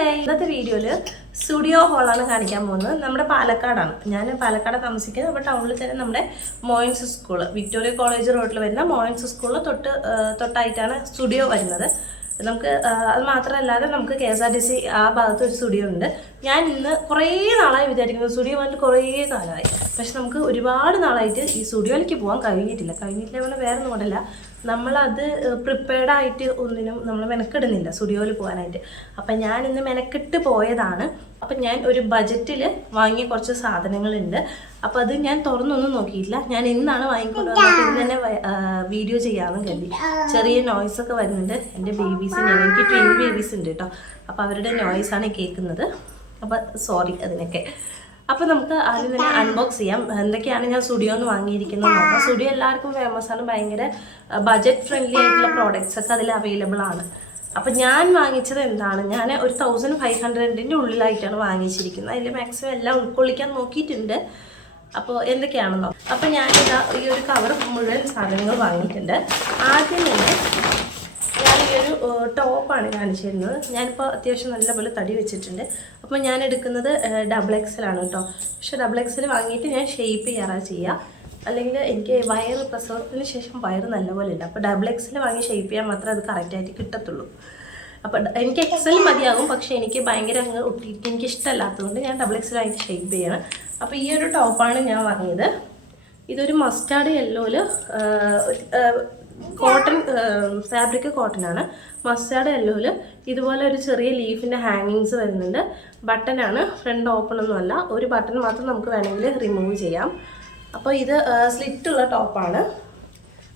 Guys, ഇന്നത്തെ വീഡിയോയിൽ studio ഹോളാണ് കാണിക്കാൻ പോകുന്നത്. നമ്മുടെ പാലക്കാടാണ്. ഞാൻ പാലക്കാട് താമസിക്കുന്നത്. അപ്പോൾ ടൗണിൽ തന്നെ നമ്മുടെ മോയിൻസ് സ്കൂൾ, വിക്ടോറിയ കോളേജ് റോഡിൽ വരുന്ന മോയിൻസ് സ്കൂളിൽ തൊട്ടായിട്ടാണ് സ്റ്റുഡിയോ വരുന്നത്. നമുക്ക് അത് മാത്രമല്ലാതെ നമുക്ക് KSRTC ആ ഭാഗത്ത് ഒരു സ്റ്റുഡിയോ ഉണ്ട്. ഞാൻ ഇന്ന് കുറേ നാളായി വിചാരിക്കുന്നത്, സ്റ്റുഡിയോ വന്നിട്ട് കുറേ കാലമായി. പക്ഷെ നമുക്ക് ഒരുപാട് നാളായിട്ട് ഈ സ്റ്റുഡിയോയിലേക്ക് പോകാൻ കഴിഞ്ഞിട്ടില്ല പറഞ്ഞാൽ വേറെ ഒന്നും കൊണ്ടല്ല, നമ്മളത് പ്രിപ്പയർഡായിട്ട് ഒന്നിനും നമ്മൾ മെനക്കെടുന്നില്ല സ്റ്റുഡിയോയിൽ പോകാനായിട്ട്. അപ്പം ഞാൻ ഇന്ന് മെനക്കെട്ട് പോയതാണ്. അപ്പം ഞാൻ ഒരു ബജറ്റിൽ വാങ്ങിയ കുറച്ച് സാധനങ്ങളുണ്ട്. അപ്പം അത് ഞാൻ തുറന്നൊന്നും നോക്കിയിട്ടില്ല. ഞാൻ ഇന്നാണ് വാങ്ങിക്കൊണ്ടുവന്നത്. ഇന്ന് തന്നെ വീഡിയോ ചെയ്യാമെന്ന് കരുതി. ചെറിയ നോയ്സൊക്കെ വരുന്നുണ്ട്. എൻ്റെ ബേബീസിൻ്റെ, എനിക്ക് ട്വിൻ ബേബീസ് ഉണ്ട് കേട്ടോ. അപ്പോൾ അവരുടെ നോയ്സാണ് കേൾക്കുന്നത്. അപ്പോൾ സോറി അതിനൊക്കെ. അപ്പോൾ നമുക്ക് ആദ്യം തന്നെ അൺബോക്സ് ചെയ്യാം. എന്തൊക്കെയാണ് ഞാൻ സ്റ്റുഡിയോ എന്ന് വാങ്ങിയിരിക്കുന്നത് നോക്കാം. സ്റ്റുഡിയോ എല്ലാവർക്കും ഫേമസ് ആണ്. ഭയങ്കര ബജറ്റ് ഫ്രണ്ട്ലി ആയിട്ടുള്ള പ്രോഡക്റ്റ്സ് ഒക്കെ അതിൽ അവൈലബിൾ ആണ്. അപ്പോൾ ഞാൻ വാങ്ങിച്ചത് എന്താണ്, ഞാൻ ഒരു 1500-ൻ്റെ ഉള്ളിലായിട്ടാണ് വാങ്ങിച്ചിരിക്കുന്നത്. അതിൽ മാക്സിമം എല്ലാം ഉൾക്കൊള്ളിക്കാൻ നോക്കിയിട്ടുണ്ട്. അപ്പോൾ എന്തൊക്കെയാണെന്നോ. അപ്പോൾ ഞാനിതാ ഈ ഒരു കവർ മുഴുവൻ സാധനങ്ങൾ വാങ്ങിയിട്ടുണ്ട്. ആദ്യം തന്നെ ഞാൻ ഈ ഒരു ടോപ്പാണ് കാണിച്ചു തരുന്നത്. ഞാനിപ്പോൾ അത്യാവശ്യം നല്ലപോലെ തടി വെച്ചിട്ടുണ്ട്. അപ്പോൾ ഞാൻ എടുക്കുന്നത് XXL ആണ് കേട്ടോ. പക്ഷേ XXL വാങ്ങിയിട്ട് ഞാൻ ഷേപ്പ് ചെയ്യാറാണ് ചെയ്യുക. അല്ലെങ്കിൽ എനിക്ക് വയറ് പ്രസവത്തിന് ശേഷം വയറ് നല്ലപോലെ ഉണ്ട്. അപ്പോൾ XXL വാങ്ങി ഷേപ്പ് ചെയ്യാൻ മാത്രമേ അത് കറക്റ്റായിട്ട് കിട്ടത്തുള്ളൂ. അപ്പോൾ എനിക്ക് XL മതിയാകും. പക്ഷേ എനിക്ക് ഭയങ്കര അങ്ങ് ഒട്ടിയിട്ട് എനിക്ക് ഇഷ്ടമല്ലാത്തതുകൊണ്ട് ഞാൻ XXL വാങ്ങി ഷേപ്പ് ചെയ്യണം. അപ്പോൾ ഈ ഒരു ടോപ്പാണ് ഞാൻ വാങ്ങിയത്. ഇതൊരു മസ്റ്റാർഡ് യെല്ലോയിൽ കോട്ടൺ ഫാബ്രിക് കോട്ടനാണ്. മസ്റ്റാർഡ് യെല്ലോയിൽ ഇതുപോലെ ഒരു ചെറിയ ലീഫിൻ്റെ ഹാങ്ങിങ്സ് വരുന്നുണ്ട്. ബട്ടനാണ്, ഫ്രണ്ട് ഓപ്പൺ ഒന്നുമല്ല. ഒരു ബട്ടൺ മാത്രം നമുക്ക് വേണമെങ്കിൽ റിമൂവ് ചെയ്യാം. അപ്പോൾ ഇത് സ്ലിറ്റുള്ള ടോപ്പാണ്.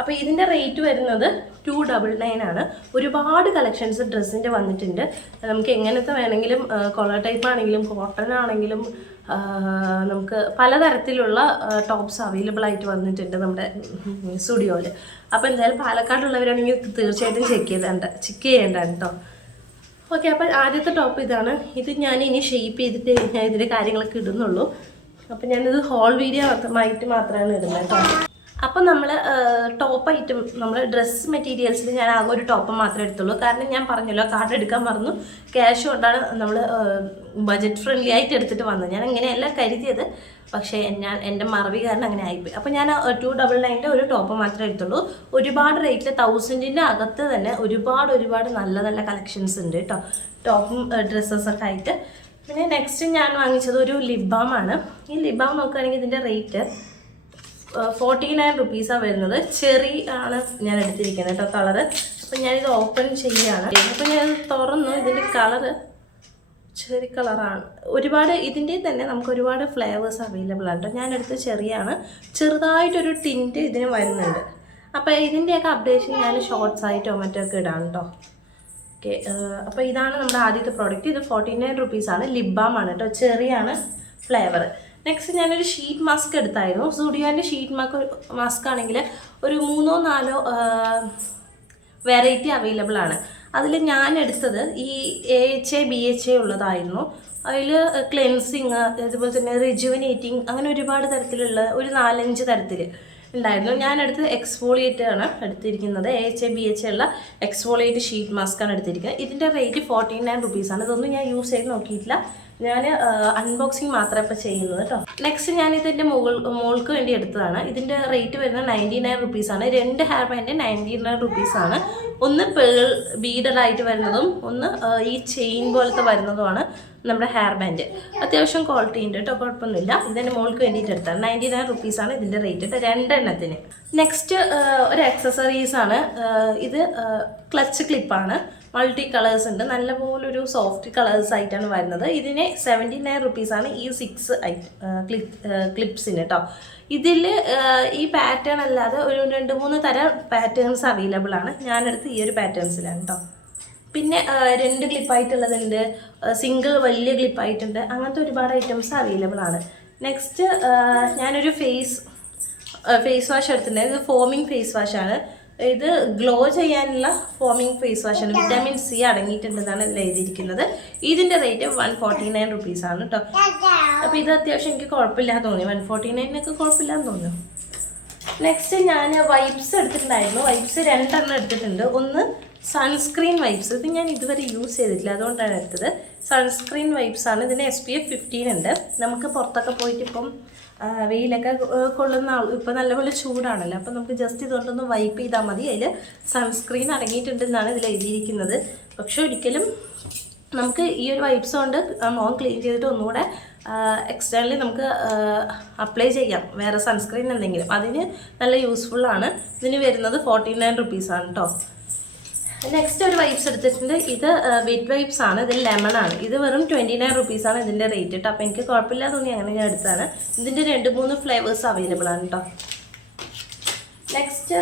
അപ്പോൾ ഇതിൻ്റെ റേറ്റ് വരുന്നത് 299 ആണ്. ഒരുപാട് കളക്ഷൻസ് ഡ്രസ്സിൻ്റെ വന്നിട്ടുണ്ട്. നമുക്ക് എങ്ങനത്തെ വേണമെങ്കിലും, കോളർ ടൈപ്പ് ആണെങ്കിലും കോട്ടൺ ആണെങ്കിലും നമുക്ക് പലതരത്തിലുള്ള ടോപ്സ് അവൈലബിൾ ആയിട്ട് വന്നിട്ടുണ്ട് നമ്മുടെ സ്റ്റുഡിയോയിൽ. അപ്പോൾ എന്തായാലും പാലക്കാടുള്ളവരാണെങ്കിൽ തീർച്ചയായിട്ടും ചെക്ക് ചെയ്യേണ്ടതാണ് കേട്ടോ. ഓക്കെ, അപ്പോൾ ആദ്യത്തെ ടോപ്പ് ഇതാണ്. ഇത് ഞാൻ ഇനി ഷേപ്പ് ചെയ്തിട്ട് ഞാൻ ഇതിൻ്റെ കാര്യങ്ങളൊക്കെ ഇടുന്നുള്ളൂ. അപ്പോൾ ഞാനിത് ഹോൾ വീഡിയോ മാത്രമാണ് ഇടുന്നത് കേട്ടോ. അപ്പം നമ്മൾ ടോപ്പ് ഐറ്റം, നമ്മൾ ഡ്രസ്സ് മെറ്റീരിയൽസിൽ ഞാൻ ആകെ ഒരു ടോപ്പ് മാത്രമേ എടുത്തുള്ളൂ. കാരണം ഞാൻ പറഞ്ഞല്ലോ, കാർഡ് എടുക്കാൻ മറന്നു. ക്യാഷ് കൊണ്ടാണ് നമ്മൾ ബജറ്റ് ഫ്രണ്ട്ലി ആയിട്ട് എടുത്തിട്ട് വന്നത്. ഞാൻ അങ്ങനെയല്ല കരുതിയത്, പക്ഷേ എൻ്റെ മറവി കാരണം അങ്ങനെ ആയിപ്പോയി. അപ്പോൾ ഞാൻ 299-ൻ്റെ ഒരു ടോപ്പ് മാത്രമേ എടുത്തുള്ളൂ. ഒരുപാട് റേറ്റിൽ 1000-ൻ്റെ അകത്ത് തന്നെ ഒരുപാട് നല്ല നല്ല കളക്ഷൻസ് ഉണ്ട് കേട്ടോ, ടോപ്പും ഡ്രസ്സസൊക്കെ ആയിട്ട്. പിന്നെ നെക്സ്റ്റ് ഞാൻ വാങ്ങിച്ചത് ഒരു ലിപ് ബാമാണ്. ഈ ലിപ് ബാം നോക്കുകയാണെങ്കിൽ ഇതിൻ്റെ റേറ്റ് 49 റുപ്പീസാണ് വരുന്നത്. ചെറി ആണ് ഞാൻ എടുത്തിരിക്കുന്നത് കേട്ടോ കളറ്. അപ്പം ഞാനിത് ഓപ്പൺ ചെയ്യുകയാണ്. അപ്പം ഞാനത് തുറന്നു. ഇതിൻ്റെ കളറ് ചെറി കളറാണ്. ഇതിൻ്റെ തന്നെ നമുക്ക് ഒരുപാട് ഫ്ലേവേഴ്സ് അവൈലബിൾ ആണ് കേട്ടോ. ഞാനെടുത്ത് ചെറിയാണ്. ചെറുതായിട്ടൊരു ടിൻറ്റ് ഇതിന് വരുന്നുണ്ട്. അപ്പോൾ ഇതിൻ്റെയൊക്കെ അപ്ഡേഷൻ ഞാൻ ഷോർട്സ് ആയിട്ടോ മറ്റൊക്കെ ഇടാം കേട്ടോ. ഓക്കെ, അപ്പോൾ ഇതാണ് നമ്മുടെ ആദ്യത്തെ പ്രോഡക്റ്റ്. ഇത് 49 റുപ്പീസാണ്. ലിപ് ബാം ആണ് കേട്ടോ. ചെറിയാണ് ഫ്ലേവർ. നെക്സ്റ്റ് ഞാനൊരു ഷീറ്റ് മാസ്ക് എടുത്തായിരുന്നു. സ്റ്റുഡിയോൻ്റെ ഷീറ്റ് മാസ്ക് ആണെങ്കിൽ ഒരു 3-4 വെറൈറ്റി അവൈലബിൾ ആണ്. അതിൽ ഞാൻ എടുത്തത് ഈ AHA BHA ഉള്ളതായിരുന്നു. അതിൽ ക്ലെൻസിങ്, അതുപോലെ തന്നെ റിജുവനേറ്റിംഗ്, അങ്ങനെ ഒരുപാട് തരത്തിലുള്ള ഒരു 4-5 തരത്തിൽ ഉണ്ടായിരുന്നു. ഞാനെടുത്ത് എക്സ്ഫോളിയേറ്റ് ആണ് എടുത്തിരിക്കുന്നത്. AHA BHA ഉള്ള എക്സ്ഫോളിയേറ്റ് ഷീറ്റ് മാസ്ക് ആണ് എടുത്തിരിക്കുന്നത്. ഇതിൻ്റെ റേറ്റ് 49 റുപ്പീസാണ്. ഇതൊന്നും ഞാൻ യൂസ് ചെയ്ത് നോക്കിയിട്ടില്ല. ഞാൻ അൺബോക്സിങ് മാത്രമേ ഇപ്പോൾ ചെയ്യുന്നത് കേട്ടോ. നെക്സ്റ്റ് ഞാൻ ഇതിൻ്റെ മോൾക്ക് വേണ്ടി എടുത്തതാണ്. ഇതിൻ്റെ റേറ്റ് വരുന്നത് 99 റുപ്പീസാണ്. 2 ഹെയർ ബാൻഡ് 99 റുപ്പീസാണ്. ഒന്ന് പേൾ ബീഡഡായിട്ട് വരുന്നതും ഒന്ന് ഈ ചെയിൻ പോലത്തെ വരുന്നതുമാണ് നമ്മുടെ ഹെയർ ബാൻഡ്. അത്യാവശ്യം ക്വാളിറ്റി ഉണ്ട് കേട്ടോ, കുഴപ്പമൊന്നുമില്ല. ഇതിൻ്റെ മോൾക്ക് വേണ്ടിയിട്ട് എടുത്താണ്. 99 റുപ്പീസാണ് ഇതിൻ്റെ റേറ്റ് കേട്ടോ, 2 എണ്ണത്തിന്. നെക്സ്റ്റ് ഒരു ആക്സസറീസാണ്. ഇത് ക്ലച്ച് ക്ലിപ്പാണ്. മൾട്ടി കളേഴ്സ് ഉണ്ട്. നല്ലപോലെ ഒരു സോഫ്റ്റ് കളേഴ്സ് ആയിട്ടാണ് വരുന്നത്. ഇതിന് 79 റുപ്പീസാണ് ഈ 6 ക്ലിപ്സിന് കേട്ടോ. ഇതിൽ ഈ പാറ്റേൺ അല്ലാതെ ഒരു 2-3 തരം പാറ്റേൺസ് അവൈലബിൾ ആണ്. ഞാനെടുത്ത് ഈ ഒരു പാറ്റേൺസിലാണ് കേട്ടോ. പിന്നെ 2 ക്ലിപ്പായിട്ടുള്ളതുണ്ട്, സിംഗിൾ വലിയ ക്ലിപ്പായിട്ടുണ്ട്. അങ്ങനത്തെ ഒരുപാട് ഐറ്റംസ് അവൈലബിൾ ആണ്. നെക്സ്റ്റ് ഞാനൊരു ഫേസ് വാഷ് എടുത്തിട്ടുണ്ട്. ഇത് ഫോമിങ് ഫേസ് വാഷാണ്. ഇത് ഗ്ലോ ചെയ്യാനുള്ള ഫോമിങ് ഫേസ് വാഷാണ്. വിറ്റാമിൻ C അടങ്ങിയിട്ടുണ്ടെന്നാണ് ഇതിൽ എഴുതിയിരിക്കുന്നത്. ഇതിൻ്റെ റേറ്റ് 149 റുപ്പീസാണ് കേട്ടോ. അപ്പോൾ ഇത് അത്യാവശ്യം എനിക്ക് കുഴപ്പമില്ലാന്ന് തോന്നി. 149-നൊക്കെ കുഴപ്പമില്ലാന്ന് തോന്നുന്നു. നെക്സ്റ്റ് ഞാൻ വൈപ്സ് എടുത്തിട്ടുണ്ടായിരുന്നു. വൈപ്സ് 2 എണ്ണം എടുത്തിട്ടുണ്ട്. ഒന്ന് സൺസ്ക്രീൻ വൈപ്സ് ഇത് ഞാൻ ഇതുവരെ യൂസ് ചെയ്തിട്ടില്ല, അതുകൊണ്ടാണ് എടുത്തത്. സൺസ്ക്രീൻ വൈപ്സ് ആണ്. ഇതിന് SPF 15 ഉണ്ട്. നമുക്ക് പുറത്തൊക്കെ പോയിട്ട് ഇപ്പം വെയിലൊക്കെ കൊള്ളുന്ന ഇപ്പം നല്ലപോലെ ചൂടാണല്ലോ, അപ്പം നമുക്ക് ജസ്റ്റ് ഇതുകൊണ്ടൊന്ന് വൈപ്പ് ചെയ്താൽ മതി. അതിൽ സൺസ്ക്രീൻ അടങ്ങിയിട്ടുണ്ടെന്നാണ് ഇതിൽ എഴുതിയിരിക്കുന്നത്. പക്ഷെ ഒരിക്കലും നമുക്ക് ഈ ഒരു വൈപ്സ് കൊണ്ട് മുഖം ക്ലീൻ ചെയ്തിട്ട് ഒന്നുകൂടെ എക്സ്റ്റേണലി നമുക്ക് അപ്ലൈ ചെയ്യാം, വേറെ സൺസ്ക്രീൻ എന്തെങ്കിലും. അതിന് നല്ല യൂസ്ഫുള്ളാണ്. ഇതിന് വരുന്നത് 49 റുപ്പീസാണ് കേട്ടോ. നെക്സ്റ്റ് ഒരു വൈപ്സ് എടുത്തിട്ടുണ്ട്. ഇത് വെറ്റ് വൈപ്സ് ആണ്. ഇതിൽ ലെമൺ ആണ്. ഇത് വെറും 29 റുപ്പീസാണ് ഇതിൻ്റെ റേറ്റ് കേട്ടോ. അപ്പോൾ എനിക്ക് കുഴപ്പമില്ല തോന്നി, അങ്ങനെ ഞാൻ എടുത്താണ്. ഇതിൻ്റെ 2-3 ഫ്ലേവേഴ്സ് അവൈലബിൾ ആണ് കേട്ടോ. നെക്സ്റ്റ്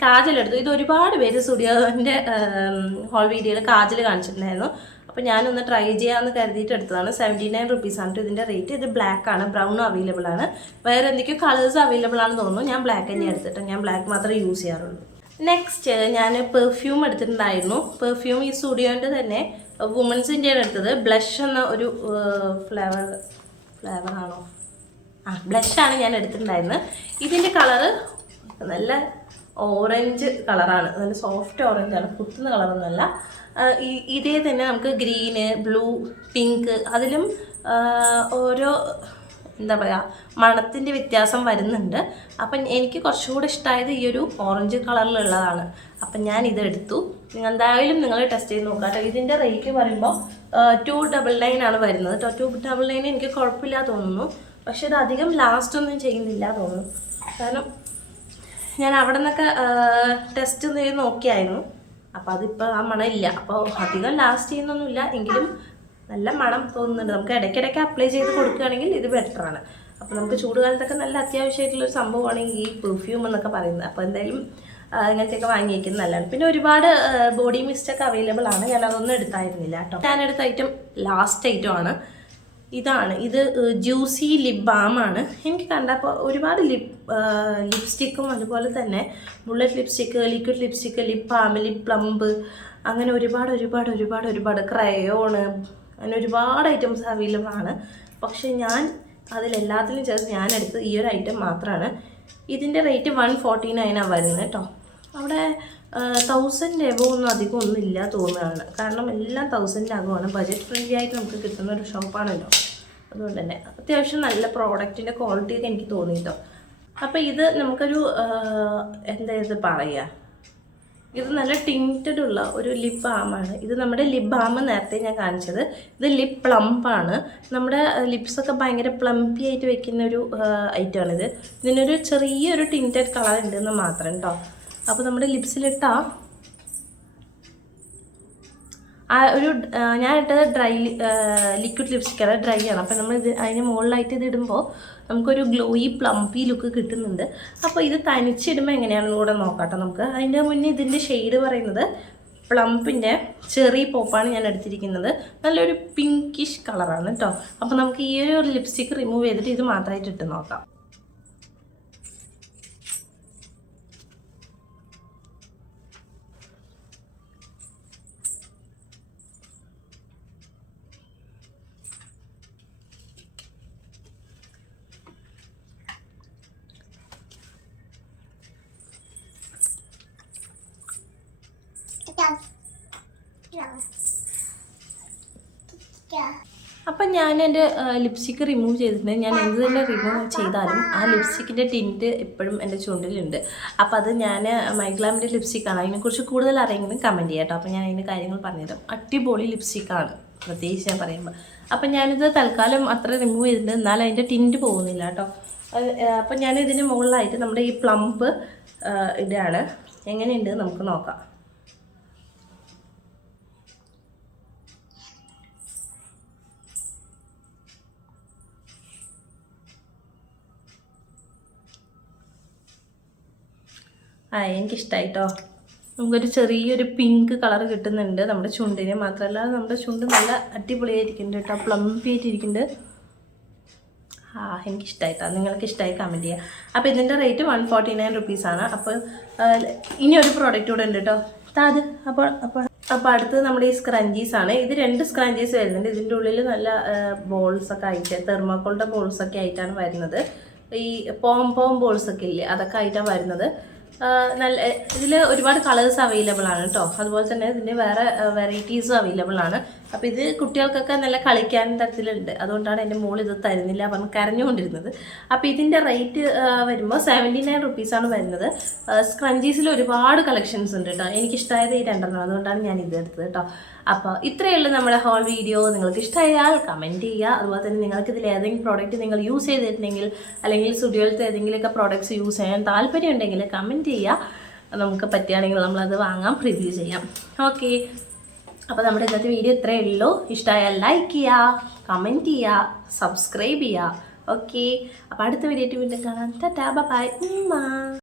കാജലെടുത്തു. ഇത് ഒരുപാട് പേര് സ്റ്റുഡിയോൻ്റെ ഹോൾ വീഡിയോയിൽ കാജൽ കാണിച്ചിട്ടുണ്ടായിരുന്നു. അപ്പോൾ ഞാനൊന്ന് ട്രൈ ചെയ്യാമെന്ന് കരുതിയിട്ട് എടുത്തതാണ്. 79 റുപ്പീസാണ് ഇതിൻ്റെ റേറ്റ്. ഇത് ബ്ലാക്ക് ആണ്, ബ്രൗണും അവൈലബിൾ ആണ്. വേറെ എന്തൊക്കെയോ കളേഴ്സ് അവൈലബിൾ ആണെന്ന് തോന്നുന്നു. ഞാൻ ബ്ലാക്ക് തന്നെ എടുത്തിട്ട്, ഞാൻ ബ്ലാക്ക് മാത്രമേ യൂസ് ചെയ്യാറുള്ളൂ. നെക്സ്റ്റ് ഞാൻ പെർഫ്യൂം എടുത്തിട്ടുണ്ടായിരുന്നു. പെർഫ്യൂം ഈ സ്റ്റുഡിയോൻ്റെ തന്നെ വുമൻസിൻ്റെയാണ് എടുത്തത്. ബ്ലഷ് എന്ന ഒരു ഫ്ലേവറാണോ ബ്ലഷാണ് ഞാൻ എടുത്തിട്ടുണ്ടായിരുന്നത്. ഇതിൻ്റെ കളറ് നല്ല ഓറഞ്ച് കളറാണ്, നല്ല സോഫ്റ്റ് ഓറഞ്ചാണ്, കുത്തുന്ന കളറൊന്നുമല്ല. ഇതേ തന്നെ നമുക്ക് ഗ്രീന്, ബ്ലൂ, പിങ്ക്, അതിലും ഓരോ എന്താ പറയുക മണത്തിൻ്റെ വ്യത്യാസം വരുന്നുണ്ട്. അപ്പം എനിക്ക് കുറച്ചുകൂടെ ഇഷ്ടമായത് ഈ ഒരു ഓറഞ്ച് കളറിലുള്ളതാണ്. അപ്പം ഞാൻ ഇതെടുത്തു. എന്തായാലും നിങ്ങൾ ടെസ്റ്റ് ചെയ്ത് നോക്കാം കേട്ടോ. ഇതിൻ്റെ റേറ്റ് പറയുമ്പോൾ 299 ആണ് വരുന്നത് കേട്ടോ. 299 എനിക്ക് കുഴപ്പമില്ല തോന്നുന്നു. പക്ഷേ ഇത് അധികം ലാസ്റ്റ് ഒന്നും ചെയ്യുന്നില്ല തോന്നുന്നു. കാരണം ഞാൻ അവിടെ നിന്നൊക്കെ ടെസ്റ്റ് ചെയ്ത് നോക്കിയായിരുന്നു. അപ്പോൾ അതിപ്പോൾ ആ മണം ഇല്ല. അപ്പോൾ അധികം ലാസ്റ്റ് ചെയ്യുന്നൊന്നുമില്ല, എങ്കിലും നല്ല മണം തോന്നുന്നുണ്ട്. നമുക്ക് ഇടയ്ക്കിടയ്ക്ക് അപ്ലൈ ചെയ്ത് കൊടുക്കുകയാണെങ്കിൽ ഇത് ബെറ്ററാണ്. അപ്പോൾ നമുക്ക് ചൂടുകാലത്തൊക്കെ നല്ല അത്യാവശ്യമായിട്ടുള്ളൊരു സംഭവമാണ് ഈ പെർഫ്യൂം എന്നൊക്കെ പറയുന്നത്. അപ്പോൾ എന്തായാലും ഇങ്ങനത്തെയൊക്കെ വാങ്ങിയിരിക്കുന്നത് നല്ലതാണ്. പിന്നെ ഒരുപാട് ബോഡി മിസ്റ്റൊക്കെ അവൈലബിൾ ആണ്. ഞാൻ അതൊന്നും എടുത്തായിരുന്നില്ല കേട്ടോ. ഞാനെടുത്ത ഐറ്റം ലാസ്റ്റ് ഐറ്റം ആണ്. ഇതാണ്. ഇത് ജ്യൂസി ലിപ് ബാമാണ്. എനിക്ക് കണ്ടപ്പോൾ ഒരുപാട് ലിപ്സ്റ്റിക്കും അതുപോലെ തന്നെ bullet lipstick, liquid lipstick, lip balm, lip plumb, അങ്ങനെ ഒരുപാട് ക്രയോണ്, അങ്ങനെ ഒരുപാട് ഐറ്റംസ് അവൈലബിൾ ആണ്. പക്ഷേ ഞാൻ അതിലെല്ലാത്തിലും ചേർത്ത് ഞാനെടുത്ത് ഈ ഒരു ഐറ്റം മാത്രമാണ്. ഇതിൻ്റെ റേറ്റ് 149 വരുന്നത് കേട്ടോ. അവിടെ 1000 എബോ ഒന്നും അധികം ഒന്നും ഇല്ല തോന്നുകയാണ്. കാരണം എല്ലാം 1000-ലാകുമാണ്. ബജറ്റ് ഫ്രണ്ട്ലി ആയിട്ട് നമുക്ക് കിട്ടുന്ന ഒരു ഷോപ്പാണല്ലോ. അതുകൊണ്ട് തന്നെ അത്യാവശ്യം നല്ല പ്രോഡക്റ്റിൻ്റെ ക്വാളിറ്റിയൊക്കെ എനിക്ക് തോന്നി കേട്ടോ. അപ്പോൾ ഇത് നമുക്കൊരു എന്താ ഇത് പറയുക, ഇത് നല്ല ടിൻറ്റഡ് ഉള്ള ഒരു ലിപ് ബാമാണ്. ഇത് നമ്മുടെ ലിപ് ബാം നേരത്തെ ഞാൻ കാണിച്ചത്. ഇത് ലിപ് പ്ലംപാണ്. നമ്മുടെ ലിപ്സൊക്കെ ഭയങ്കര പ്ലംപി ആയിട്ട് വെക്കുന്ന ഒരു ഐറ്റമാണിത്. ഇതിനൊരു ചെറിയൊരു ടിൻറ്റഡ് കളർ ഉണ്ടെന്ന് മാത്രം കേട്ടോ. അപ്പോൾ നമ്മുടെ ലിപ്സിലിട്ടാൽ ഒരു ഞാൻ ഇട്ടത് ലിക്വിഡ് ലിപ്സ്റ്റിക്കാണ്, ഡ്രൈ ആണ്. അപ്പോൾ നമ്മൾ ഇത് അതിന് മുകളിലായിട്ട് ഇത് ഇടുമ്പോൾ നമുക്കൊരു ഗ്ലോയി പ്ലംപി ലുക്ക് കിട്ടുന്നുണ്ട്. അപ്പോൾ ഇത് തനിച്ചിടുമ്പോൾ എങ്ങനെയാണെന്ന് കൂടെ നോക്കാട്ടോ നമുക്ക്. അതിൻ്റെ മുന്നേ ഇതിൻ്റെ ഷെയ്ഡ് പറയുന്നത് പ്ലംപിൻ്റെ ചെറി പോപ്പാണ് ഞാൻ എടുത്തിരിക്കുന്നത്. നല്ലൊരു പിങ്കിഷ് കളറാണ് കേട്ടോ. അപ്പോൾ നമുക്ക് ഈ ഒരു ലിപ്സ്റ്റിക്ക് റിമൂവ് ചെയ്തിട്ട് ഇത് മാത്രമായിട്ട് ഇട്ട് നോക്കാം. അപ്പം ഞാൻ എൻ്റെ ലിപ്സ്റ്റിക്ക് റിമൂവ് ചെയ്തിട്ടുണ്ട്. ഞാൻ എന്ത് തന്നെ റിമൂവ് ചെയ്താലും ആ ലിപ്സ്റ്റിക്കിൻ്റെ ടിൻറ്റ് എപ്പോഴും എൻ്റെ ചുണ്ടിലുണ്ട്. അപ്പോൾ അത് ഞാൻ മൈഗ്ലാമിൻ്റെ ലിപ്സ്റ്റിക്കാണ്. അതിനെക്കുറിച്ച് കൂടുതൽ അറിയെങ്കിലും കമൻറ്റ് ചെയ്യാം കേട്ടോ. അപ്പോൾ ഞാൻ അതിൻ്റെ കാര്യങ്ങൾ പറഞ്ഞുതരാം. അടിപൊളി ലിപ്സ്റ്റിക്കാണ് പ്രത്യേകിച്ച് ഞാൻ പറയുമ്പോൾ. അപ്പം ഞാനിത് തൽക്കാലം അത്ര റിമൂവ് ചെയ്തിട്ടുണ്ട്, എന്നാലും അതിൻ്റെ ടിൻറ്റ് പോകുന്നില്ല കേട്ടോ. അപ്പം ഞാനിതിന് മുകളിലായിട്ട് നമ്മുടെ ഈ പ്ലംപ് ഇതാണ്. എങ്ങനെയുണ്ട് നമുക്ക് നോക്കാം. എനിക്കിഷ്ടമായിട്ടോ. നമുക്കൊരു ചെറിയൊരു പിങ്ക് കളർ കിട്ടുന്നുണ്ട് നമ്മുടെ ചുണ്ടിന്. മാത്രമല്ല നമ്മുടെ ചുണ്ട് നല്ല അടിപൊളിയായിരിക്കുന്നുണ്ട് കേട്ടോ, പ്ലംപി ആയിട്ടിരിക്കുന്നുണ്ട്. എനിക്കിഷ്ടമായിട്ടോ. നിങ്ങൾക്ക് ഇഷ്ടമായി കമൻറ്റ് ചെയ്യുക. അപ്പോൾ ഇതിൻ്റെ റേറ്റ് 149 റുപ്പീസാണ്. അപ്പോൾ ഇനി ഒരു പ്രോഡക്റ്റ് കൂടെ ഉണ്ട് കേട്ടോ. അത് അപ്പോൾ അടുത്തത് നമ്മുടെ ഈ സ്ക്രഞ്ചീസാണ്. ഇത് 2 സ്ക്രഞ്ചീസ് വരുന്നുണ്ട്. ഇതിൻ്റെ ഉള്ളിൽ നല്ല ബോൾസൊക്കെ ആയിട്ട്, തെർമാക്കോളിൻ്റെ ബോൾസൊക്കെ ആയിട്ടാണ് വരുന്നത്. ഈ പോം ബോൾസൊക്കെ ഇല്ലേ, അതൊക്കെ ആയിട്ടാണ് വരുന്നത്. നല്ല ഇതിൽ ഒരുപാട് കളേഴ്സ് അവൈലബിൾ ആണ് കേട്ടോ. അതുപോലെ തന്നെ ഇതിൻ്റെ വേറെ വെറൈറ്റീസും അവൈലബിൾ ആണ്. അപ്പോൾ ഇത് കുട്ടികൾക്കൊക്കെ നല്ല കളിക്കാൻ തരത്തിലുണ്ട്. അതുകൊണ്ടാണ് എൻ്റെ മോൾ ഇത് തരുന്നില്ല പറഞ്ഞ് കരഞ്ഞുകൊണ്ടിരുന്നത്. അപ്പോൾ ഇതിൻ്റെ റേറ്റ് വരുമ്പോൾ 79 റുപ്പീസാണ് വരുന്നത്. സ്ക്രഞ്ചീസിൽ ഒരുപാട് കളക്ഷൻസ് ഉണ്ട് കേട്ടോ. എനിക്കിഷ്ടമായത് ഈ 2 അതുകൊണ്ടാണ് ഞാൻ ഇത് എടുത്തത് കേട്ടോ. അപ്പോൾ ഇത്രയേ ഉള്ളൂ നമ്മുടെ ഹോൾ വീഡിയോ. നിങ്ങൾക്ക് ഇഷ്ടമായാൽ കമൻറ്റ് ചെയ്യുക. അതുപോലെ തന്നെ നിങ്ങൾക്ക് ഇതിൽ ഏതെങ്കിലും പ്രോഡക്റ്റ് നിങ്ങൾ യൂസ് ചെയ്തിട്ടുണ്ടെങ്കിൽ അല്ലെങ്കിൽ സ്റ്റുഡിയോയിലത്തെ ഏതെങ്കിലുമൊക്കെ പ്രോഡക്റ്റ്സ് യൂസ് ചെയ്യാൻ താല്പര്യം ഉണ്ടെങ്കിൽ കമൻറ്റ് ചെയ്യുക. നമുക്ക് പറ്റുകയാണെങ്കിൽ നമ്മളത് വാങ്ങാം, റിവ്യൂ ചെയ്യാം. ഓക്കെ, അപ്പോൾ നമ്മുടെ ഇന്നത്തെ വീഡിയോ ഇത്രയേ ഉള്ളൂ. ഇഷ്ടമായാൽ ലൈക്ക് ചെയ്യുക, കമൻറ്റ് ചെയ്യുക, സബ്സ്ക്രൈബ് ചെയ്യുക. ഓക്കെ, അപ്പോൾ അടുത്ത വീഡിയോ വീണ്ടും കാണാം. Tata bye.